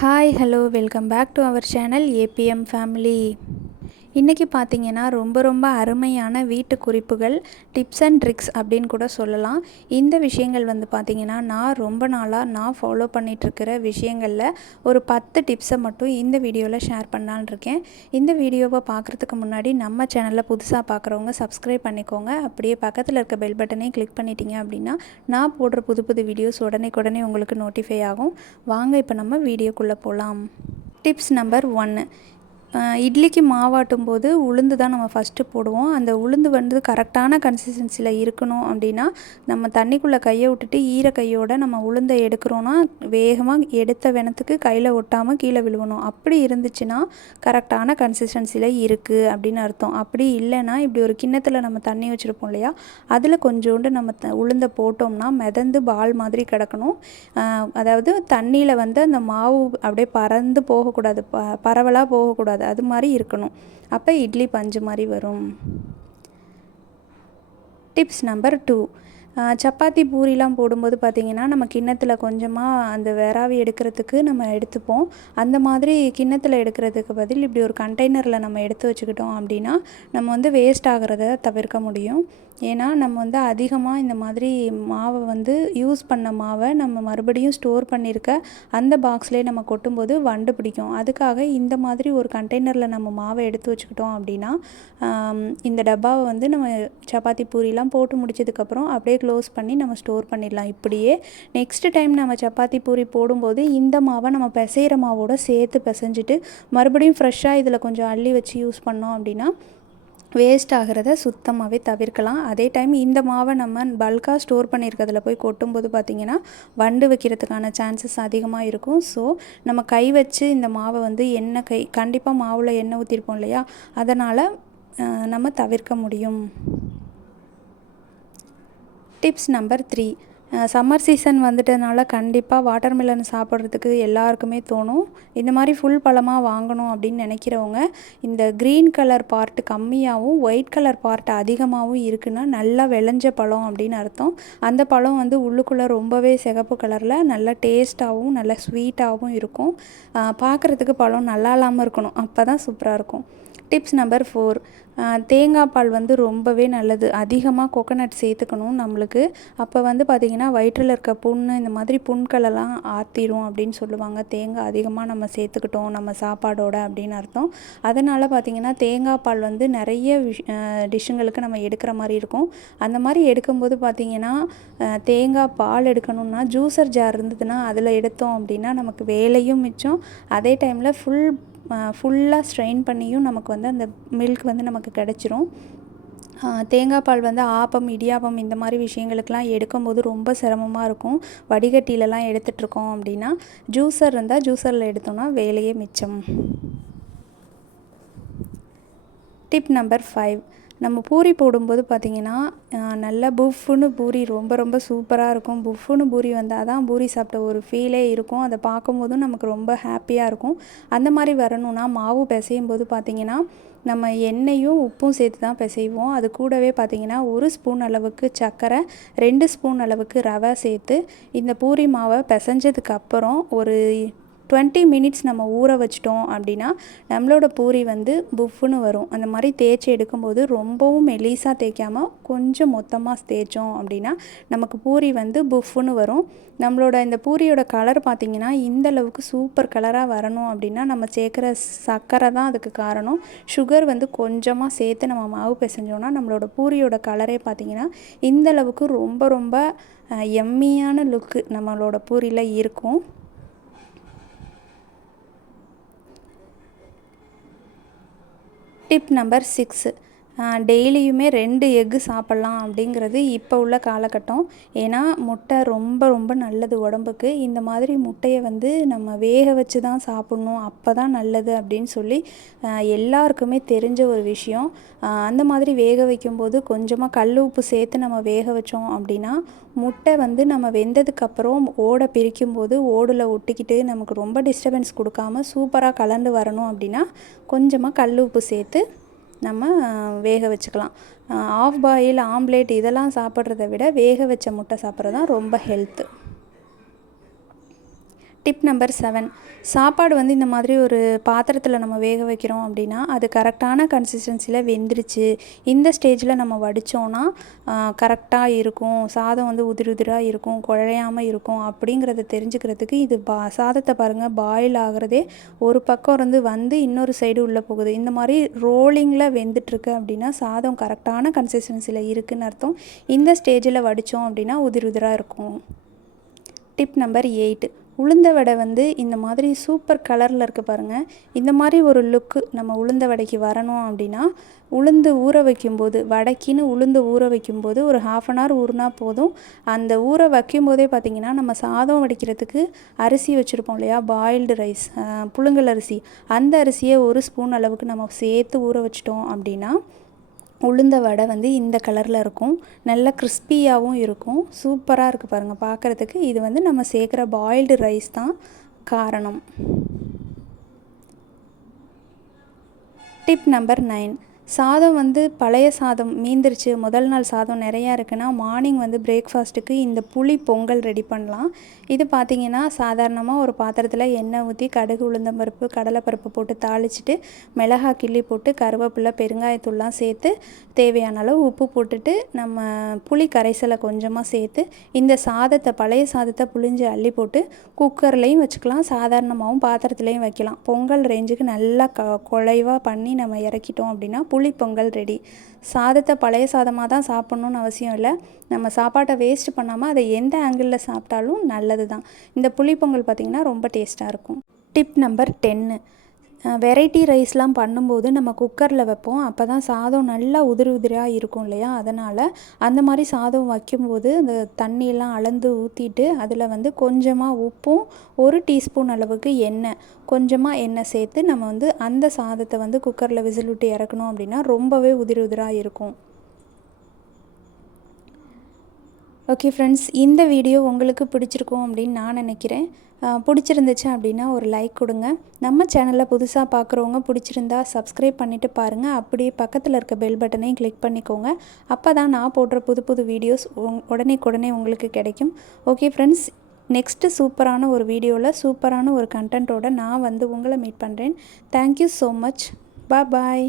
Hi hello welcome back to our channel ABM family. இன்றைக்கி பார்த்திங்கன்னா ரொம்ப அருமையான வீட்டு குறிப்புகள், டிப்ஸ் அண்ட் ட்ரிக்ஸ் அப்படின்னு கூட சொல்லலாம். இந்த விஷயங்கள் பார்த்திங்கன்னா நான் ரொம்ப நாளாக ஃபாலோ பண்ணிகிட்ருக்கிற விஷயங்களில் ஒரு 10 டிப்ஸை மட்டும் இந்த வீடியோவில் ஷேர் பண்ணலான்னு இருக்கேன். இந்த வீடியோவை பார்க்குறதுக்கு முன்னாடி நம்ம சேனலில் புதுசாக பார்க்குறவங்க சப்ஸ்கிரைப் பண்ணிக்கோங்க. அப்படியே பக்கத்தில் இருக்க பெல் பட்டனையும் கிளிக் பண்ணிட்டீங்க அப்படின்னா நான் போடுற புது வீடியோஸ் உடனே உங்களுக்கு நோட்டிஃபை ஆகும். வாங்க இப்போ நம்ம வீடியோக்குள்ளே போகலாம். Tips number 1. இட்லிக்கு மாவாட்டும் போது உளுந்து தான் நம்ம ஃபஸ்ட்டு போடுவோம். அந்த உளுந்து கரெக்டான கன்சிஸ்டன்சியில் இருக்கணும் அப்படின்னா நம்ம தண்ணிக்குள்ளே கையை விட்டுட்டு ஈர கையோடு நம்ம உளுந்தை எடுக்கிறோன்னா வேகமாக எடுத்த வெனத்துக்கு கையில் ஒட்டாமல் கீழே விழுவணும். அப்படி இருந்துச்சுன்னா கரெக்டான கன்சிஸ்டன்சியில் இருக்குது அப்படின்னு அர்த்தம். அப்படி இல்லைன்னா இப்படி ஒரு கிண்ணத்தில் நம்ம தண்ணி வச்சுருப்போம் இல்லையா, அதில் கொஞ்சோண்டு நம்ம உளுந்தை போட்டோம்னா மிதந்து பால் மாதிரி கிடக்கணும். அதாவது தண்ணியில் அந்த மாவு அப்படியே பறந்து போகக்கூடாது, பரவலாக போகக்கூடாது, அது மாதிரி இருக்கணும். அப்போ இட்லி பஞ்சு மாதிரி வரும். Tips number 2. சப்பாத்தி பூரிலாம் போடும்போது பார்த்திங்கன்னா நம்ம கிண்ணத்தில் கொஞ்சமாக அந்த வெராவி எடுக்கிறதுக்கு நம்ம எடுத்துப்போம். அந்த மாதிரி கிண்ணத்தில் எடுக்கிறதுக்கு பதில் இப்படி ஒரு கண்டெய்னரில் நம்ம எடுத்து வச்சுக்கிட்டோம் அப்படின்னா நம்ம வேஸ்ட் ஆகிறத தவிர்க்க முடியும். ஏன்னா நம்ம அதிகமாக இந்த மாதிரி மாவை யூஸ் பண்ண மாவை நம்ம மறுபடியும் ஸ்டோர் பண்ணியிருக்க அந்த பாக்ஸ்லேயே நம்ம கொட்டும்போது வண்டு பிடிக்கும். அதுக்காக இந்த மாதிரி ஒரு கண்டெய்னரில் நம்ம மாவை எடுத்து வச்சுக்கிட்டோம் அப்படின்னா இந்த டப்பாவை நம்ம சப்பாத்தி பூரிலாம் போட்டு முடிச்சதுக்கப்புறம் அப்படியே க்ளோஸ் பண்ணி நம்ம ஸ்டோர் பண்ணிடலாம். இப்படியே நெக்ஸ்ட் டைம் நம்ம சப்பாத்தி பூரி போடும்போது இந்த மாவை நம்ம பிசைகிற மாவோடு சேர்த்து பிசைஞ்சிட்டு மறுபடியும் ஃப்ரெஷ்ஷாக இதில் கொஞ்சம் அள்ளி வச்சு யூஸ் பண்ணோம் அப்படின்னா வேஸ்ட் ஆகிறத சுத்தமாகவே தவிர்க்கலாம். அதே டைம் இந்த மாவை நம்ம பல்காக ஸ்டோர் பண்ணியிருக்கிறதுல போய் கொட்டும்போது பார்த்திங்கன்னா வண்டு வைக்கிறதுக்கான சான்சஸ் அதிகமாக இருக்கும். ஸோ நம்ம கை வச்சு இந்த மாவை எண்ணெய் கண்டிப்பாக மாவில் எண்ணெய் ஊற்றிருப்போம் இல்லையா, அதனால் நம்ம தவிர்க்க முடியும். Tips number 3. சம்மர் சீசன் வந்துட்டதுனால கண்டிப்பாக வாட்டர்மெலன் சாப்பிட்றதுக்கு எல்லாருக்குமே தோணும். இந்த மாதிரி ஃபுல் பழமாக வாங்கணும் அப்படின்னு நினைக்கிறவங்க இந்த க்ரீன் கலர் பார்ட்டு கம்மியாகவும் ஒயிட் கலர் பார்ட்டு அதிகமாகவும் இருக்குன்னா நல்லா விளைஞ்ச பழம் அப்படின்னு அர்த்தம். அந்த பழம் உள்ளுக்குள்ளே ரொம்பவே சிகப்பு கலரில் நல்ல டேஸ்ட்டாகவும் நல்ல ஸ்வீட்டாகவும் இருக்கும். பார்க்குறதுக்கு பழம் நல்லா இல்லாமல் இருக்கணும், அப்போ தான் சூப்பராக இருக்கும். Tips number 4. தேங்காய் பால் ரொம்பவே நல்லது. அதிகமாக கோகோனட் சேர்த்துக்கணும் நம்மளுக்கு. அப்போ பார்த்திங்கன்னா வயிற்றில் இருக்க புண்ணு, இந்த மாதிரி புண்களெல்லாம் ஆற்றிடும் அப்படின்னு சொல்லுவாங்க. தேங்காய் அதிகமாக நம்ம சேர்த்துக்கிட்டோம் நம்ம சாப்பாடோட அப்படின்னு அர்த்தம். அதனால் பார்த்திங்கன்னா தேங்காய் பால் நிறைய டிஷ்ஷுங்களுக்கு நம்ம எடுக்கிற மாதிரி இருக்கும். அந்த மாதிரி எடுக்கும்போது பார்த்திங்கன்னா தேங்காய் பால் எடுக்கணும்னா ஜூஸர் ஜார் இருந்ததுன்னா அதில் எடுத்தோம் அப்படின்னா நமக்கு வேலையும் மிச்சம். அதே டைமில் ஃபுல்லாக ஸ்ட்ரெயின் பண்ணியும் நமக்கு அந்த மில்க் நமக்கு கிடச்சிரும். தேங்காய் பால் ஆப்பம், இடியாப்பம் இந்த மாதிரி விஷயங்களுக்கெலாம் எடுக்கும்போது ரொம்ப சிரமமாக இருக்கும். வடிகட்டிலலாம் எடுத்துகிட்ருக்கோம் அப்படின்னா ஜூஸர் இருந்தால் ஜூஸரில் எடுத்தோம்னா வேலையே மிச்சம். Tip number 5. நம்ம பூரி போடும்போது பார்த்திங்கன்னா நல்லா புஃப்னு பூரி ரொம்ப சூப்பராக இருக்கும். புஃப்னு பூரி வந்தால் தான் பூரி சாப்பிட்ட ஒரு ஃபீலே இருக்கும். அதை பார்க்கும்போதும் நமக்கு ரொம்ப ஹாப்பியாக இருக்கும். அந்த மாதிரி வரணும்னா மாவு பிசையும் போது பார்த்திங்கன்னா நம்ம எண்ணெயும் உப்பும் சேர்த்து தான் பிசைவோம். அது கூடவே பார்த்திங்கன்னா 1 ஸ்பூன் அளவுக்கு சர்க்கரை, 2 ஸ்பூன் அளவுக்கு ரவை சேர்த்து இந்த பூரி மாவை பிசைஞ்சதுக்கப்புறம் ஒரு 20 மினிட்ஸ் நம்ம ஊற வச்சிட்டோம் அப்படின்னா நம்மளோட பூரி புஃப்னு வரும். அந்த மாதிரி தேய்ச்சி எடுக்கும்போது ரொம்பவும் மெலிசாக தேய்க்காமல் கொஞ்சம் மொத்தமாக தேய்ச்சோம் அப்படின்னா நமக்கு பூரி புஃப்னு வரும். நம்மளோட இந்த பூரியோட கலர் பார்த்திங்கன்னா இந்தளவுக்கு சூப்பர் கலராக வரணும் அப்படின்னா நம்ம சேர்க்குற சர்க்கரை தான் அதுக்கு காரணம். சுகர் கொஞ்சமாக சேர்த்து நம்ம மாவு பிசைஞ்சோன்னா நம்மளோட பூரியோட கலரே பார்த்திங்கன்னா இந்தளவுக்கு ரொம்ப எம்மியான லுக்கு நம்மளோட பூரியில் இருக்கும். Tip number 6. டெய்லியுமே 2 எக்கு சாப்பிட்லாம் அப்படிங்கிறது இப்போ உள்ள காலகட்டம். ஏன்னா முட்டை ரொம்ப நல்லது உடம்புக்கு. இந்த மாதிரி முட்டையை நம்ம வேக வச்சு தான் சாப்பிட்ணும், அப்போ தான் நல்லது அப்படின்னு சொல்லி எல்லாருக்குமே தெரிஞ்ச ஒரு விஷயம். அந்த மாதிரி வேக வைக்கும்போது கொஞ்சமாக கல் உப்பு சேர்த்து நம்ம வேக வச்சோம் அப்படின்னா முட்டை நம்ம வெந்ததுக்கப்புறம் ஓடை பிரிக்கும்போது ஓடில் ஒட்டிக்கிட்டு நமக்கு ரொம்ப டிஸ்டர்பன்ஸ் கொடுக்காமல் சூப்பராக கலந்து வரணும் அப்படின்னா கொஞ்சமாக கல் உப்பு சேர்த்து நம்ம வேக வச்சுக்கலாம். ஆஃப் பாயில், ஆம்லேட் இதெல்லாம் சாப்பிட்றத விட வேக வச்ச முட்டை சாப்பிட்றது தான் ரொம்ப ஹெல்த்து. டிப் நம்பர் 7, சாப்பாடு வந்து இந்த மாதிரி ஒரு பாத்திரத்தில் நம்ம வேக வைக்கிறோம் அப்படின்னா அது கரெக்டான கன்சிஸ்டன்சியில் வெந்துருச்சு, இந்த ஸ்டேஜில் நம்ம வடித்தோன்னா கரெக்டாக இருக்கும், சாதம் வந்து உதிரி உதிராக இருக்கும், குழையாமல் இருக்கும் அப்படிங்கிறத தெரிஞ்சுக்கிறதுக்கு இது சாதத்தை பாருங்கள், பாயில் ஆகிறதே ஒரு பக்கம் இருந்து வந்து இன்னொரு சைடு உள்ளே போகுது. இந்த மாதிரி ரோலிங்கில் வெந்துட்டுருக்கு அப்படின்னா சாதம் கரெக்டான கன்சிஸ்டன்சியில் இருக்குதுன்னு அர்த்தம். இந்த ஸ்டேஜில் வடித்தோம் அப்படின்னா உதிரி உதிராக இருக்கும். டிப் நம்பர் 8, உளுந்த வடை வந்து இந்த மாதிரி சூப்பர் கலரில் இருக்குது பாருங்கள். இந்த மாதிரி ஒரு லுக்கு நம்ம உளுந்த வடைக்கு வரணும் அப்படின்னா உளுந்து ஊற வைக்கும்போது, வடைக்கின்னு உளுந்து ஊற வைக்கும்போது ஒரு 1/2 அன் ஹவர் ஊறினா போதும். அந்த ஊற வைக்கும்போதே பார்த்திங்கன்னா நம்ம சாதம் வடிக்கிறதுக்கு அரிசி வச்சுருப்போம் இல்லையா, பாயில்டு ரைஸ், புழுங்கல் அரிசி, அந்த அரிசியை 1 ஸ்பூன் அளவுக்கு நம்ம சேர்த்து ஊற வச்சிட்டோம் அப்படின்னா உளுந்த வடை வந்து இந்த கலரில் இருக்கும், நல்ல கிறிஸ்பியாகவும் இருக்கும், சூப்பராக இருக்குது பாருங்கள் பார்க்குறதுக்கு. இது வந்து நம்ம சேர்க்குற பாயில்டு ரைஸ் தான் காரணம். டிப் நம்பர் 9, சாதம் வந்து பழைய சாதம் மீந்துருச்சு, முதல் நாள் சாதம் நிறையா இருக்குன்னா மார்னிங் வந்து பிரேக்ஃபாஸ்ட்டுக்கு இந்த புளி பொங்கல் ரெடி பண்ணலாம். இது பார்த்திங்கன்னா சாதாரணமாக ஒரு பாத்திரத்தில் எண்ணெய் ஊற்றி கடுகு, உளுந்தம்பருப்பு, கடலைப்பருப்பு போட்டு தாளிச்சிட்டு மிளகாய் கிள்ளி போட்டு கருவேப்பிலை, பெருங்காயத்தூள்லாம் சேர்த்து தேவையான அளவு உப்பு போட்டுட்டு நம்ம புளி கரைசலை கொஞ்சமாக சேர்த்து இந்த சாதத்தை, பழைய சாதத்தை புளிஞ்சு அள்ளி போட்டு குக்கர்லேயும் வச்சுக்கலாம், சாதாரணமாகவும் பாத்திரத்துலேயும் வைக்கலாம். பொங்கல் ரேஞ்சுக்கு நல்லா குழைவாக பண்ணி நம்ம இறக்கிட்டோம் அப்படின்னா புளிப்பொங்கல் ரெடி. சாதத்தை பழைய சாதமாக தான் சாப்பிட்ணுன்னு அவசியம் இல்லை, நம்ம சாப்பாட்டை வேஸ்ட் பண்ணாமல் அதை எந்த ஆங்கிளில் சாப்பிட்டாலும் நல்லது தான். இந்த புளிப்பொங்கல் பார்த்திங்கன்னா ரொம்ப டேஸ்ட்டாக இருக்கும். டிப் நம்பர் 10, வெரைட்டி ரைஸ்லாம் பண்ணும்போது நம்ம குக்கரில் வைப்போம், அப்போ தான் சாதம் நல்லா உதிரி உதிரியாக இருக்கும் இல்லையா, அதனால் அந்த மாதிரி சாதம் வைக்கும்போது அந்த தண்ணியெல்லாம் அளந்து ஊற்றிட்டு அதில் வந்து கொஞ்சமாக உப்பும் 1 டீஸ்பூன் அளவுக்கு எண்ணெய், கொஞ்சமாக எண்ணெய் சேர்த்து நம்ம வந்து அந்த சாதத்தை வந்து குக்கரில் விசில் விட்டு இறக்கணும் அப்படின்னா ரொம்பவே உதிரி உதிராக இருக்கும். ஓகே ஃப்ரெண்ட்ஸ், இந்த வீடியோ உங்களுக்கு பிடிச்சிருக்கும் அப்படின்னு நான் நினைக்கிறேன். பிடிச்சிருந்துச்சு அப்படின்னா ஒரு லைக் கொடுங்க. நம்ம சேனலில் புதுசாக பார்க்குறவங்க பிடிச்சிருந்தா சப்ஸ்கிரைப் பண்ணிவிட்டு பாருங்கள். அப்படியே பக்கத்தில் இருக்க பெல் பட்டனையும் கிளிக் பண்ணிக்கோங்க. அப்போ தான் நான் போடுற புது புது வீடியோஸ் உடனே உங்களுக்கு கிடைக்கும். ஓகே ஃப்ரெண்ட்ஸ், நெக்ஸ்ட்டு சூப்பரான ஒரு வீடியோவில் சூப்பரான ஒரு கண்டென்ட்டோடு நான் வந்து உங்களை மீட் பண்ணுறேன். Thank you so much. பாய்.